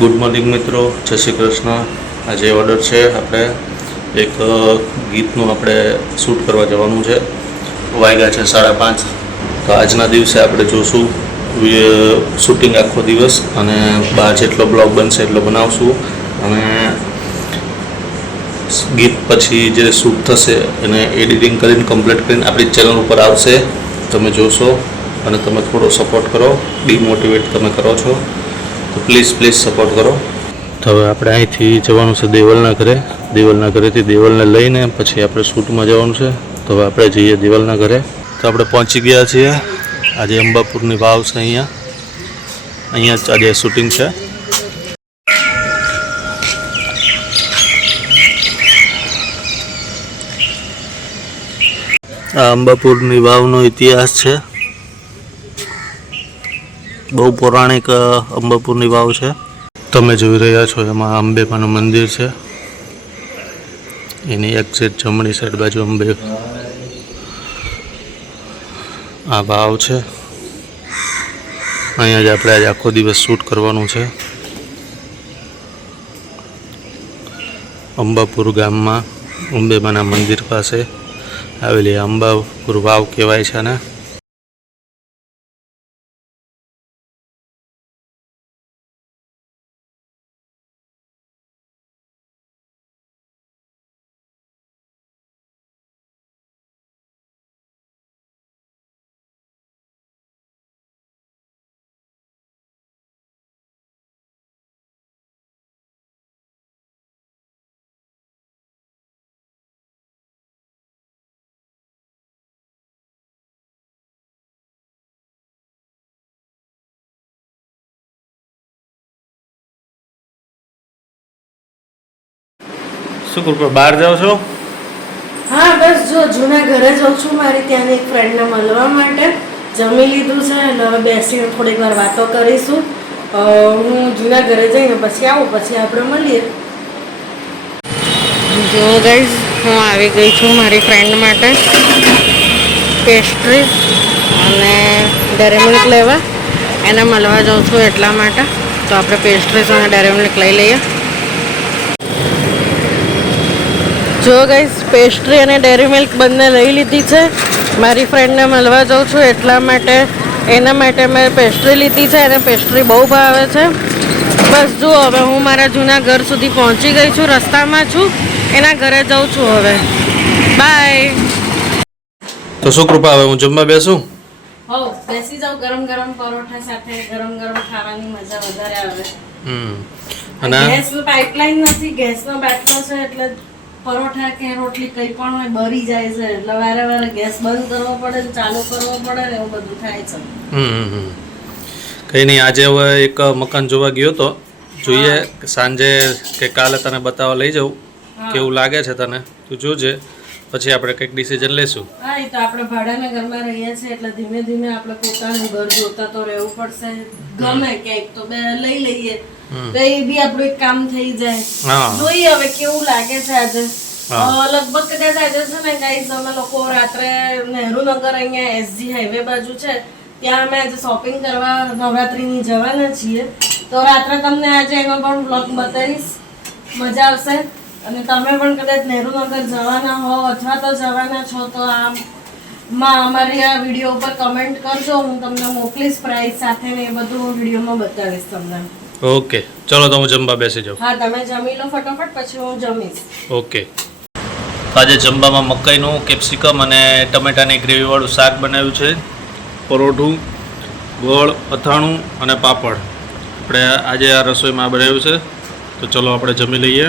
Good morning મિત્રો, જય શ્રી કૃષ્ણ. આજે ઓર્ડર છે આપણે એક ગીતનું આપણે શૂટ કરવા જવાનું છે. વાગ્યા છે 5:30. તો આજના દિવસે આપણે જોશું શૂટિંગ આખો દિવસ અને બહાર જેટલો બ્લોગ બનશે એટલો બનાવશું અને ગીત પછી જે શૂટ થશે એને એડિટિંગ કરીને કમ્પ્લીટ કરીને આપણી ચેનલ ઉપર આવશે. તમે જોશો અને તમે થોડો સપોર્ટ કરો. ડિમોટિવેટ તમે કરો છો તો પ્લીઝ સપોર્ટ કરો. તો હવે આપણે અહીંથી જવાનું છે દેવલના ઘરે. દેવલના ઘરેથી દેવલને લઈને પછી આપણે શૂટમાં જવાનું છે. તો હવે આપણે જઈએ દેવલના ઘરે. તો આપણે પહોંચી ગયા છીએ. આજે અંબાપુરની વાવ છે, અહીંયા જ આજે શૂટિંગ છે. આ અંબાપુરની વાવનો ઇતિહાસ છે. બહુ પૌરાણિક અંબાપુરની વાવ છે. તમે જોઈ રહ્યા છો એમાં અંબેમાનું મંદિર છે. એની એક્ઝેક્ટ જમણી સાઈડ બાજુ અંબે આ વાવ છે. અહીંયા જ આપણે આજે આખો દિવસ શૂટ કરવાનું છે. અંબાપુર ગામમાં અંબેમાના મંદિર પાસે આવેલી અંબાપુર વાવ કહેવાય છે ને. શું કરું, બહાર જાઓ છો? હા, બસ જો જૂના ઘરે જાઉં છું. મારી ત્યાંની એક ફ્રેન્ડને મળવા માટે. જમી લીધું છે એટલે હવે બેસીને થોડીક વાર વાતો કરીશું. હું જૂના ઘરે જઈને પછી આવું, પછી આપણે મળીએ. જો ગાઈઝ, હું આવી ગઈ છું મારી ફ્રેન્ડ માટે પેસ્ટ્રી અને ડેરી મિલ્ક લેવા. એને મળવા જાઉં છું એટલા માટે. તો આપણે પેસ્ટ્રીઝ અને ડેરી મિલ્ક લઈ લઈએ. જો ગાઈઝ, પેસ્ટ્રી અને ડેરી મિલ્ક બંને લઈ લીધી છે. મારી ફ્રેન્ડને મળવા જાઉં છું એટલા માટે એના માટે મેં પેસ્ટ્રી લીધી છે. અને પેસ્ટ્રી બહુ ભાવે છે. બસ જુઓ, હવે હું મારા જૂના ઘર સુધી પહોંચી ગઈ છું. રસ્તામાં છું, એના ઘરે જાઉં છું હવે. બાય. તો શું કૃપા, હવે હું જમવા બેસું? હો, બેસી જાવ. ગરમ ગરમ પરોઠા સાથે ગરમ ગરમ ખાવાની મજા વધારે આવે. અને ગેસનો પાઇપલાઇન નથી, ગેસનો બાટલો છે એટલે પરોઠા કે રોટલી કંઈ પણ હોય બળી જાય છે. એટલે વારે ગેસ બંધ કરવો પડે ને ચાલુ કરવો પડે ને એવું બધું થાય છે. કંઈ નહીં, આજે હવે એક મકાન જોવા ગયો તો. જોઈએ સાંજે કે કાલે તને બતાવવા લઈ જાઉં. કેવું લાગે છે તને, તું જોજે. પછી આપણે કંઈક ડિસિઝન લેશું. હા, એ તો આપણે ભાડાના ઘરમાં રહીએ છીએ એટલે ધીમે ધીમે આપણે પોતાનું ઘર જોતા તો રહેવું પડશે. ગમે ક્યાંક તો બે લઈ લઈએ તો એ બી આપણું એક કામ થઈ જાય. જોઈએ હવે કેવું લાગે છે આજે. લગભગ કદાચ આજે છે ને ગાઈઝ, અમે લોકો રાત્રે નહેરુનગર અહીંયા એસજી હાઈવે બાજુ છે ત્યાં અમે આજે શોપિંગ કરવા નવરાત્રીની જવાના છીએ. તો રાત્રે તમને આજે એનો પણ બ્લોગ બતાવીશ. મજા આવશે. અને તમે પણ કદાચ નહેરુનગર જવાના હો અથવા તો જવાના છો તો અમારી આ વિડીયો ઉપર કમેન્ટ કરજો. હું તમને મોકલીશ પ્રાઇસ સાથે ને એ બધું વિડીયોમાં બતાવીશ તમને. ઓકે, ચલો તો હું જમવા બેસી જાઉં. હા, તમે જમી લો ફટાફટ, પછી હું જમીશ. ઓકે. આજે જમવામાં મકાઈનું કેપ્સિકમ અને ટમેટાની ગ્રેવીવાળું શાક બનાવ્યું છે. પરોઠું, ગોળ, અથાણું અને પાપડ. આપણે આજે આ રસોઈમાં બનાવ્યું છે. તો ચલો આપણે જમી લઈએ.